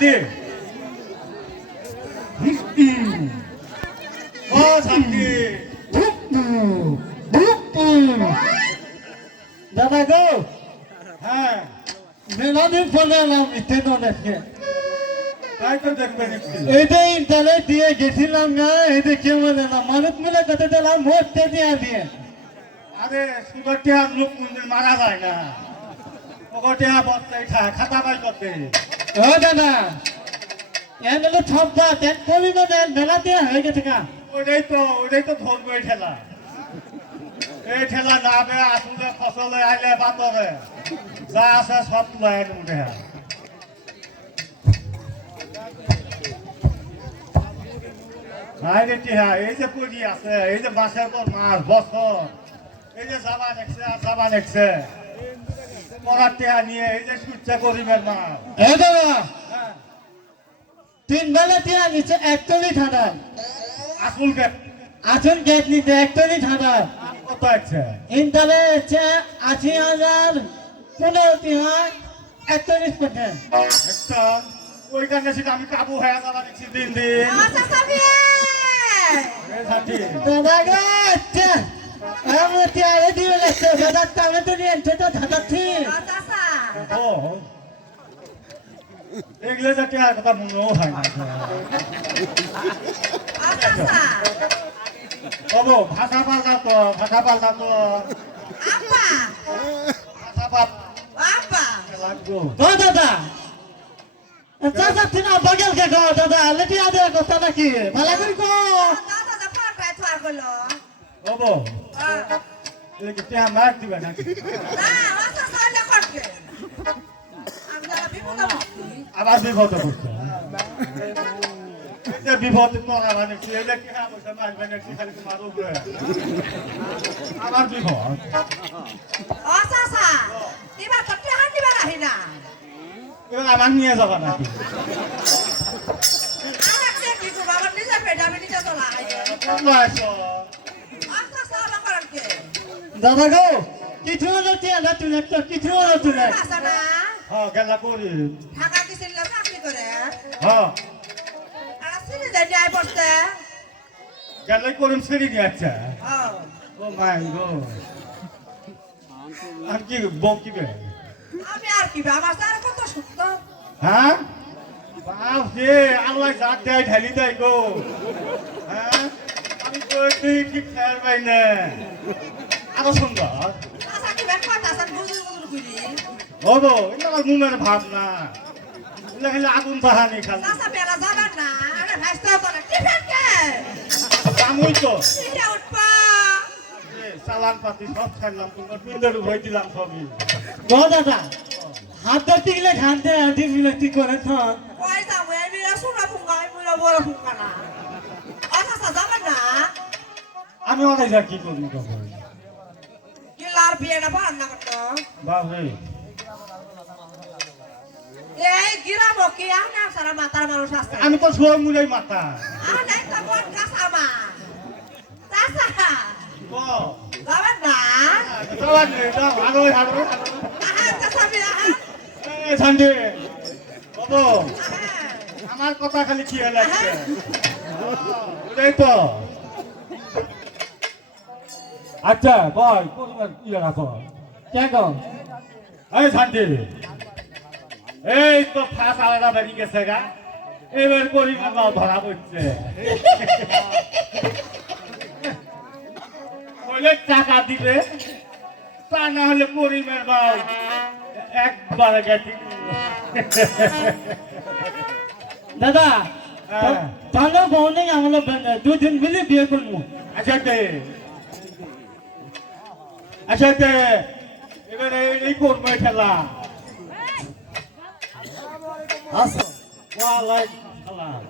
শান্তি ও শান্তি দাদা গো হ্যাঁ মেলাদিন ফোনে এলাম ইত্যাদি দেখে তাই তো দেখবে নিচ্ছিল এইটা ইন্টারনেট দিয়ে গেছিলাম না এইটা কেমন এলাম মানুষ মিলে কত দিলাম মোটতে দিয়ে আরে সুগটিয়া লোক মন্দির মারা যায় না ওগটিয়া বস্তায় খাতা বাই করতে ও দাদা এন হলো ছব্বা তেন কবি না দেন মেলা দিয়ে হয়ে গেছে কা ওইটাই তো ধরবো এই ঠেলা যাবে আসলে ফসলে আইলে বাতরে যা আছে সব তুলাই উঠে এই যে পুঁজি আছে এই যে বাঁশের পর মাছ বছর এই যে জামা নেকছে পড়ার টেহা নিয়ে এই যে সুচ্চা করিমের মাছ এ দাদা হ্যাঁ, তিন বেলা দিয়ে নিচে একটনি ঠান্ডা আসল গেট আসুন গেট নিতে একটনি ঠান্ডা কত আছে ইন্টারে হচ্ছে 80,015 একটা ওইখানে সেটা আমি কাবু হয়ে যাবা দেখছি দিন দিন এই ঝাঁটি। দাদা গো আচ্ছা আমি তিয়ারে দিয়ে লাগছে দাদা তাহলে তো নিয়ে তো ধাঁধাচ্ছি ও এগুলো যাতে আর কথা মনেও হয় না বাবু ভাষা পাল্টা তো ভাষা পাল্টা লাগবো ও দাদা চাচা তিনা বাগেল কে গো দাদা লেটি আদে কথা নাকি ভালো করে কো বাবু এদিকে টেহা মার দিবে নাকি আবার বিপদ করছে এই যে বিপদ করা মানে কি এই যে টেহা পয়সা মারবে নাকি খালি তোমার উপরে আবার বিপদ এবার আমার নিয়ে যাবা নাকি কোন আসো দাদা গো কিছু হলো তিয়া তুই একটা কিছু হলো তুই হ্যাঁ গেলা করি ঢাকা কিসের চাকরি করে হ্যাঁ আর সিনে যাই আই পড়তে গেলাই করিম সেরি নিয়ে আচ্ছা ও মাই গো আর কি বকিবে আমি আর কি আমার স্যার কত সুস্থ হ্যাঁ বাপ রে আল্লাহ জাত দেয় ঢালি দেয় গো হ্যাঁ আমি কই ঠিক খেয়াল পাই না আরো সুন্দর আশা কি ব্যাপার কথা বুঝুর বুঝুর করি হবো এটা আমার মনের ভাব না এটা খালি আগুন বাহানি খালি চাচা বেলা যাবেন না আরে ভাইস্তা তো না টিফিন কে কামুই তো সিটা উঠপা চালান পাতি সব ছাড়লাম তোমার পিন্ডের ভয় দিলাম সবই ও দাদা হাত ধরতে গেলে ঘানতে আদি বিরক্তি করে তো কই যাবো আমি সুরা ফুঙ্গা আমি বড় ফুঙ্গা না আচ্ছা যাবেন না আমি অনেক যা কি করবো তখন কি লার বিয়েটা পার না করতো বাপ রে এই গিরাবো কি আনা সারা মাতার মানুষ আছে আমি তো সব মুলাই মাথা আনাই তো কোন কাসামা চাচা ও যাবেন না চালান রে যাও আরো আরো আহা চাচা বিয়া এ ঝান্ডে বাবু আমার কথা খালি কি লাগছে ওটাই তো আচ্ছা বল কোন ইয়ে রাখো কে গো এই ঝান্ডে এই তো ফাঁস আলাদা বেরিয়ে গেছে গা এবার করি মামাও ধরা পড়ছে বলে টাকা দিবে তা না হলে করিমের বাউ একবার গেছি দাদা হ্যাঁ। তাহলে বউ নেই আমরা দুদিন মিলে বিয়ে করবো আচ্ছা তে এবারে এই করবো খেলা আসো ওয়ালাইকুম আসসালাম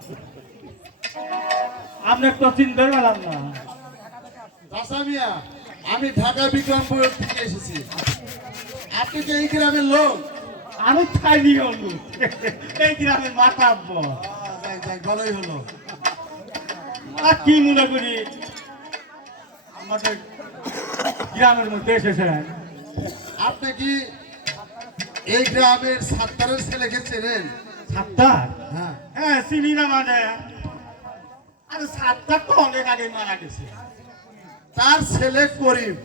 আপনি তো চিনতে পেলাম না চাচা মিয়া আমি ঢাকা বিক্রমপুর থেকে এসেছি আপনি তো এই গ্রামের লোক আমি খাইনি হলু এই গ্রামের মাতাব্য যাই যাই ভালোই হলো আর কি মনে করি আমাদের গ্রামের মধ্যে এসেছিলেন আপনি কি এই গ্রামের সাত্তারের ছেলেকে চেনেন সাত্তার হ্যাঁ হ্যাঁ চিনি না মানে আরে সাত্তার তো অনেক আগে মারা গেছে। তার ছেলে করিম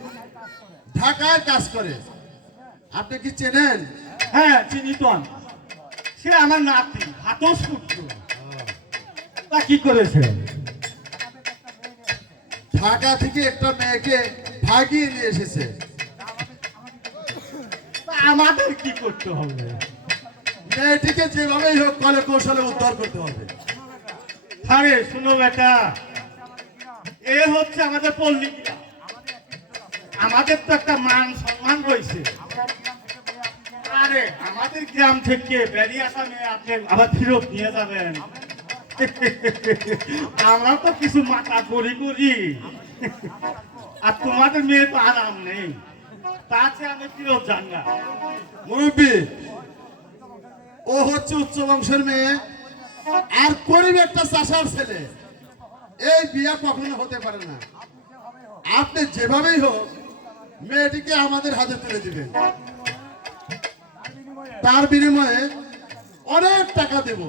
ঢাকায় কাজ করে, আপনি কি চেনেন? হ্যাঁ চিনি তো আমি। সে আমার নাতি হাতস পুত্র। তা কি করেছে? ঢাকা থেকে একটা মেয়েকে ভাগিয়ে নিয়ে এসেছে। তা আমাদের কি করতে হবে? মেয়েটিকে যেভাবেই হোক কলে কৌশলে উদ্ধার করতে হবে। আরে শুনো বেটা, এ হচ্ছে আমাদের পল্লী গ্রাম। আমাদের তো একটা মান সম্মান রয়েছে। আরে আমাদের গ্রাম থেকে বেরিয়ে আসা মেয়ে আপনি আবার ফেরত নিয়ে যাবেন? আমরা তো কিছু মাথা করি আর তোমাদের মেয়ে তো আরাম নেই, তাতে আমি ফেরত যান না। মুরব্বী, ও হচ্ছে উচ্চ বংশের মেয়ে, আর করিম একটা চাষার ছেলে। এই বিয়া কখনো হতে পারে না। আপনি যেভাবেই হোক মেয়েটিকে আমাদের হাতে তুলে দিবেন, তার বিনিময়ে অনেক টাকা দেব।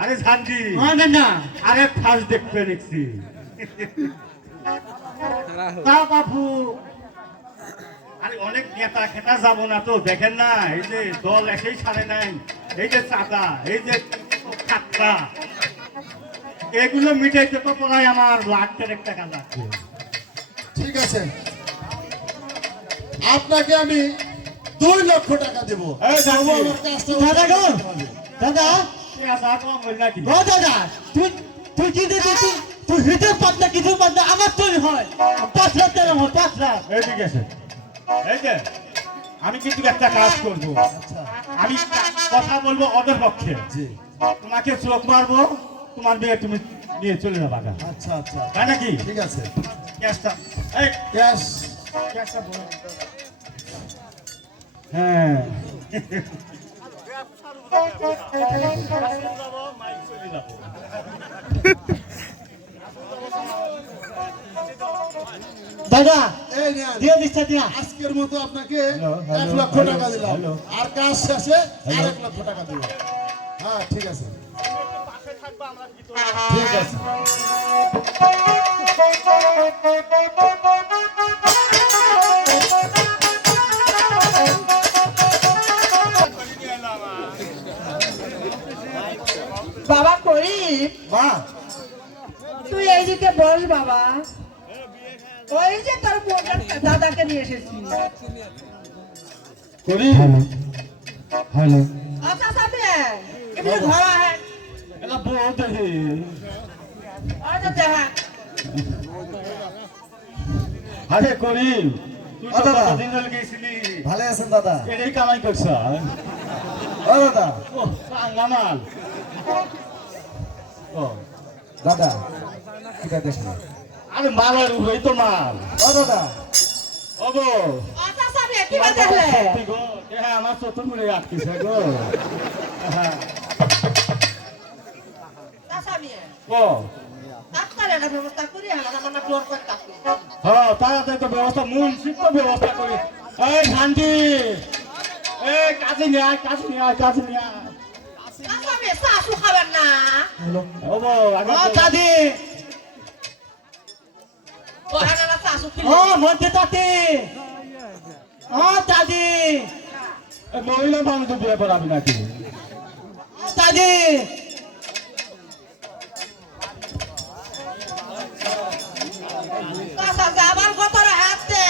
আরে ঝান্ডি, না আরে ফার্স্ট দেখতে দেখছি। তা বাবু, আরে অনেক নেতা খেতা যাবো না তো, দেখেন না এই যে দল এসেই ছাড়ে নাই, এই যে চাঁদা, এই যে খাতরা, এগুলো মিটাইতে তো প্রায় আমার লাখ দেড়েক টাকা লাগছে। ঠিক আছে, আপনাকে আমি 2 লক্ষ টাকা দেব। এই তবু ঝান্ডি, আমার কাজটা দাদা গো, দাদা পেঁয়াজা কম হইল নাকি? ও দাদা, তুই কি দিদি তুই হিটের পাতলা কিছু পাতলা আমার তৈরি হয় 5 লাখ টাকা হয় 5 লাখ। এইদিকে এসে, এই যে আমি কিন্তু একটা কাজ করবো, আচ্ছা, আমি কথা বলবো ওদের পক্ষে। জি, তোমাকে চোখ মারবো, তোমার মেয়ে তুমি নিয়ে চলে যাবা গা। আচ্ছা আচ্ছা, তাই নাকি? ঠিক আছে। ক্যাশটা, এই ক্যাশ ক্যাশটা বলো। হ্যাঁ দাদা এই নেন। দিয়ে দিচ্ছে দিয়া। আজকের মতো আপনাকে হ্যালো, 1 হ্যালো, লক্ষ হ্যালো, টাকা দিলাম, হ্যালো। আর কাজ শেষে হ্যালো। 1 লক্ষ টাকা দিব। হ্যাঁ ঠিক আছে, ঠিক আছে। বাবা করিম, মা, তুই এইদিকে বস বাবা। ওই যে তোর বোনের দাদাকে নিয়ে এসেছি। করি হ্যালো, আচ্ছা সামনে এমনি ঘোরা হ্যাঁ, এটা বউ দেখি। আচ্ছা দেখা আরে করি, তুই তো দাদা। কতদিন ধরে গেছিলি, ভালো আছেন দাদা? এটাই কামাই করছ। ও দাদা, ও চাঙ্গা মাল। ও দাদা কিটা দেখি। আরে মালের উপরেই তো মাল। ও দাদা, ও গো, আচ্ছা সামনে কি বা দেখলে? সত্যি গো, হ্যাঁ আমার চতুর মুড়ে রাখতেছে গো। হ্যাঁ, আচ্ছা সামনে ও ডাক্তার একটা ব্যবস্থা করি হ্যাঁ আমার না জোর করে ডাক্তার। হ্যাঁ তাড়াতাড়ি তো ব্যবস্থা, মুন্সিপ তো ব্যবস্থা করি। এই শান্তি, এই কাজে নিয়ে আয়, কাজে নিয়ে আয়, কাজে নিয়ে আয়। আচ্ছা সামনে শাশু খাবেন না? ও গো, আগে ও তো- দাদি, ও হ্যাঁ না শাশু ও খেলে। মধ্যে দাদি, ও দাদি, এই মহিলা মানুষ বিয়ে করাবি নাকি? দাদি, আচ্ছা যাবার কথা হাতে।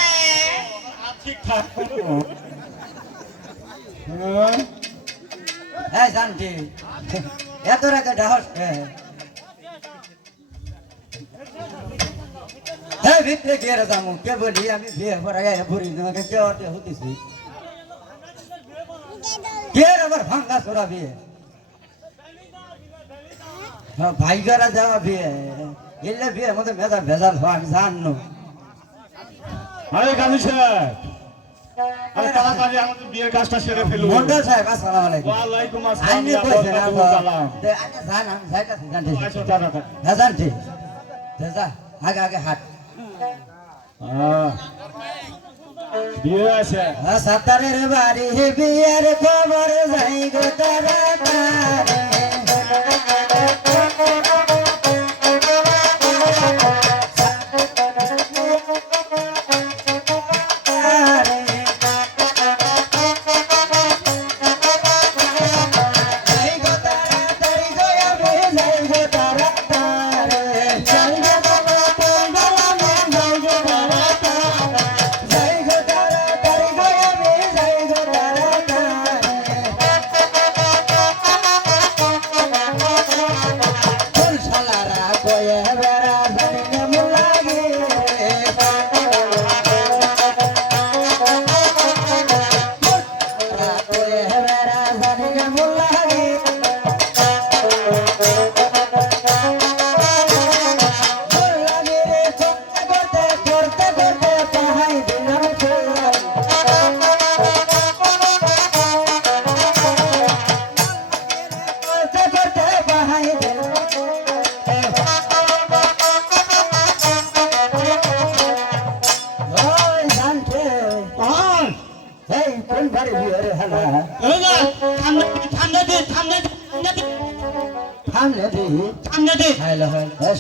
ঠিকঠাক হ্যাঁ, এই শান্তি, এত রাতে ডাহস এই ভিতরে গিয়ে যাবো কে বলি আমি বিয়ে করা বুড়ি তোমাকে কে অর্থে হতেছি কে আবার ভাঙ্গা চোরা বিয়ে ভাই করা যাওয়া বিয়ে এলে বিয়ে মধ্যে মেধা ভেজাল হয় আমি জানো আরে গান্ধী সাহেব, আরে তাড়াতাড়ি আমাদের বিয়ের কাজটা সেরে ফেলুন। মন্ডল সাহেব আসসালামু আলাইকুম ওয়ালাইকুম আসসালাম, আইনে ইয়া কইছেন রাহমাতুল্লাহ সালাম। আইনে জান আমি যাইতাছি জানতে আচ্ছা, তাড়াতাড়ি। যা আগে আগে হাট আহ, বিয়ে আছে সাতারের বাড়ি বিয়ের খবর যাই গো তারা তারে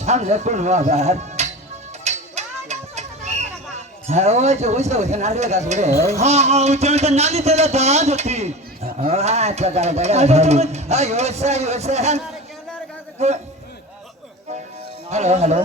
সামনে করবো আবার হ্যাঁ ওই যে ওই তো নারকেল গাছ রে হ্যাঁ হ্যাঁ ওই তো নালি তেলে দাঁত হতি আচ্ছা হ্যালো হ্যালো